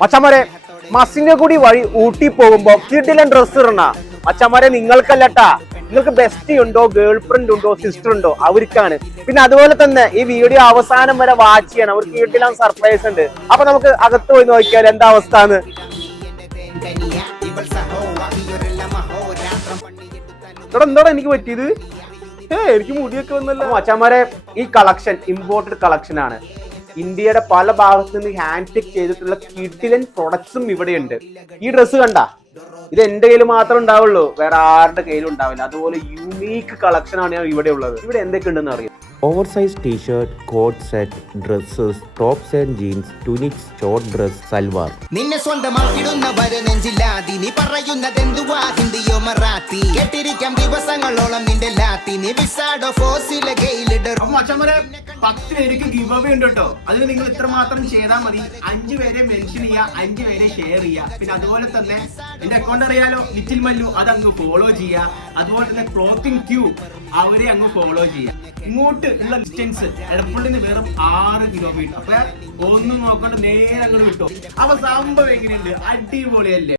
മച്ചന്മാരെ മസിനഗുഡി വഴി ഊട്ടി പോകുമ്പോ കിടിലൻ ഡ്രസ് ഇടണ മച്ചന്മാരെ നിങ്ങൾക്കല്ലട്ടാ. നിങ്ങൾക്ക് ബെസ്റ്റ് ഉണ്ടോ, ഗേൾ ഫ്രണ്ട് ഉണ്ടോ, സിസ്റ്റർ ഉണ്ടോ, അവർക്കാണ്. പിന്നെ അതുപോലെ തന്നെ ഈ വീഡിയോ അവസാനം വരെ വാച്ച് ചെയ്യണം, അവർക്ക് കിടിലൻ സർപ്രൈസ് ഉണ്ട്. അപ്പൊ നമുക്ക് അകത്ത് പോയി നോക്കിയാൽ എന്താ അവസ്ഥ എന്ന്. എന്തോടാ എനിക്ക് പറ്റിയത്? എനിക്ക് മുടിയൊക്കെ വന്നല്ലോ. മച്ചന്മാരെ ഈ കളക്ഷൻ ഇമ്പോർട്ടഡ് കളക്ഷൻ ആണ്. ഇന്ത്യയുടെ പല ഭാഗത്തു നിന്ന് ഹാൻഡ് പിക്ക് ചെയ്തിട്ടുള്ള കിടിലൻ പ്രൊഡക്ട്സും ഇവിടെയുണ്ട്. ഈ ഡ്രസ്സ് കണ്ട, ഇത് എന്റെ കയ്യിൽ മാത്രമേ ഉണ്ടാവുള്ളൂ, വേറെ ആരുടെ കയ്യിലും ഉണ്ടാവില്ല. അതുപോലെ യൂണീക്ക് കളക്ഷൻ ആണ് ഇവിടെ ഉള്ളത്. ഇവിടെ എന്തൊക്കെ ഉണ്ടെന്ന് അറിയാം. Oversize T-shirt, coat set, dresses, tops and jeans, tunics, short dress, salwar. നിന്നെ സ്വന്തമാക്കിടുന്നവര് നെഞ്ചില്ലാതി, നീ പറയുന്നതെന്തുവാ ഹിന്ദിയോ മറാത്തി, കേട്ടിരിക്കാം ദിവസങ്ങളോളം നിന്റെ ലാത്തി, നീ വിസാഡോ ഫോസിലെ ഗെയിലിടർ. 10 പേർക്ക് ഗിവ് അവേ ഉണ്ട് കേട്ടോ. അതിന് നിങ്ങൾ ഇത്ര മാത്രം ചെയ്താൽ മതി. 5 പേരെ മെൻഷൻ ചെയ്യുക, 5 പേരെ ഷെയർ ചെയ്യുക. പിന്നെ അതുപോലെ തന്നെ എന്റെ അക്കൗണ്ട് അറിയാലോ, ലിറ്റിൽ മല്ലു, അത് അങ്ങ് ഫോളോ ചെയ്യുക. അതുപോലെ തന്നെ ക്ലോത്തിങ് ക്യൂബ്, അവരെ അങ്ങ് ഫോളോ ചെയ്യുക. ഇങ്ങോട്ട് ഉള്ള ഡിസ്റ്റൻസ് എടപ്പള്ളിന് വെറും 6 കിലോമീറ്റർ. അപ്പൊ ഒന്നും നോക്കണ്ട, നേരെ അങ്ങോട്ട് വിട്ടോ. അപ്പൊ സംഭവം എങ്ങനെയുണ്ട്? അടിപൊളിയല്ലേ?